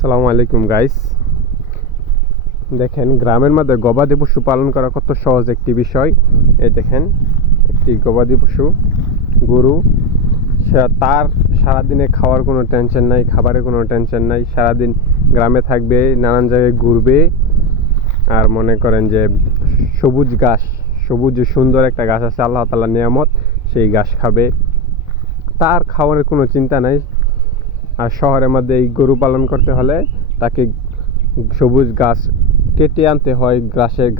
আসসালামু আলাইকুম গাইস। দেখেন গ্রামের মধ্যে গবাদি পশু পালন করা কত সহজ একটি বিষয়। এই দেখেন একটি গবাদি পশু গরু, তার সারাদিনে খাওয়ার কোনো টেনশন নাই, খাবারের কোনো টেনশন নাই। সারাদিন গ্রামে থাকবে, নানান জায়গায় ঘুরবে, আর মনে করেন যে সবুজ ঘাস, সবুজ সুন্দর একটা গাছ আছে আল্লাহ তাআলার নিয়ামত, সেই ঘাস খাবে, তার খাওয়ার কোনো চিন্তা নাই। আর শহরের মধ্যে এই গরু পালন করতে হলে তাকে সবুজ ঘাস কেটে আনতে হয়,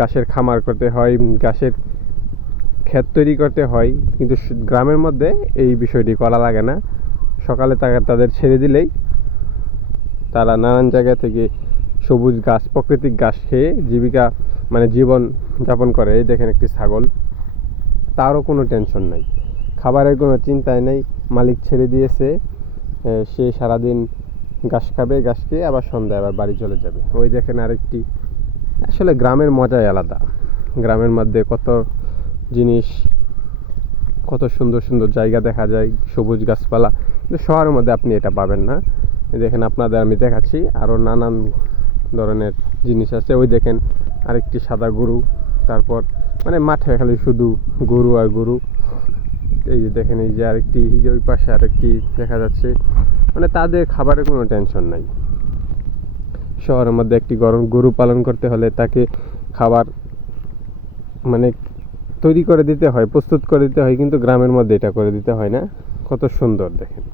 ঘাসের খামার করতে হয়, ঘাসের ক্ষেত তৈরি করতে হয়। কিন্তু গ্রামের মধ্যে এই বিষয়টি করা লাগে না। সকালে তাদের ছেড়ে দিলেই তারা নানান জায়গা থেকে সবুজ ঘাস, প্রাকৃতিক ঘাস খেয়ে জীবন যাপন করে। এই দেখেন একটি ছাগল, তারও কোনো টেনশন নাই, খাবারের কোনো চিন্তাই নেই। মালিক ছেড়ে দিয়েছে, সে সারাদিন ঘাস খাবে, ঘাস খেয়ে আবার সন্ধ্যায় আবার বাড়ি চলে যাবে। ওই দেখেন আরেকটি। আসলে গ্রামের মজাই আলাদা। গ্রামের মধ্যে কত জিনিস, কত সুন্দর সুন্দর জায়গা দেখা যায়, সবুজ গাছপালা। কিন্তু শহরের মধ্যে আপনি এটা পাবেন না। দেখেন আপনাদের আমি দেখাচ্ছি, আরও নানান ধরনের জিনিস আছে। ওই দেখেন আরেকটি সাদা গরু, তারপর মাঠে খালি শুধু গরু আর গরু। এই যে দেখেন, এই যে আরেকটি, এই যে ওই পাশে আরেকটি দেখা যাচ্ছে। তাদের খাবারের কোনো টেনশন নাই। শহরের মধ্যে একটি গরু পালন করতে হলে তাকে খাবার তৈরি করে দিতে হয়, প্রস্তুত করে দিতে হয়, কিন্তু গ্রামের মধ্যে এটা করে দিতে হয় না। কত সুন্দর দেখেন।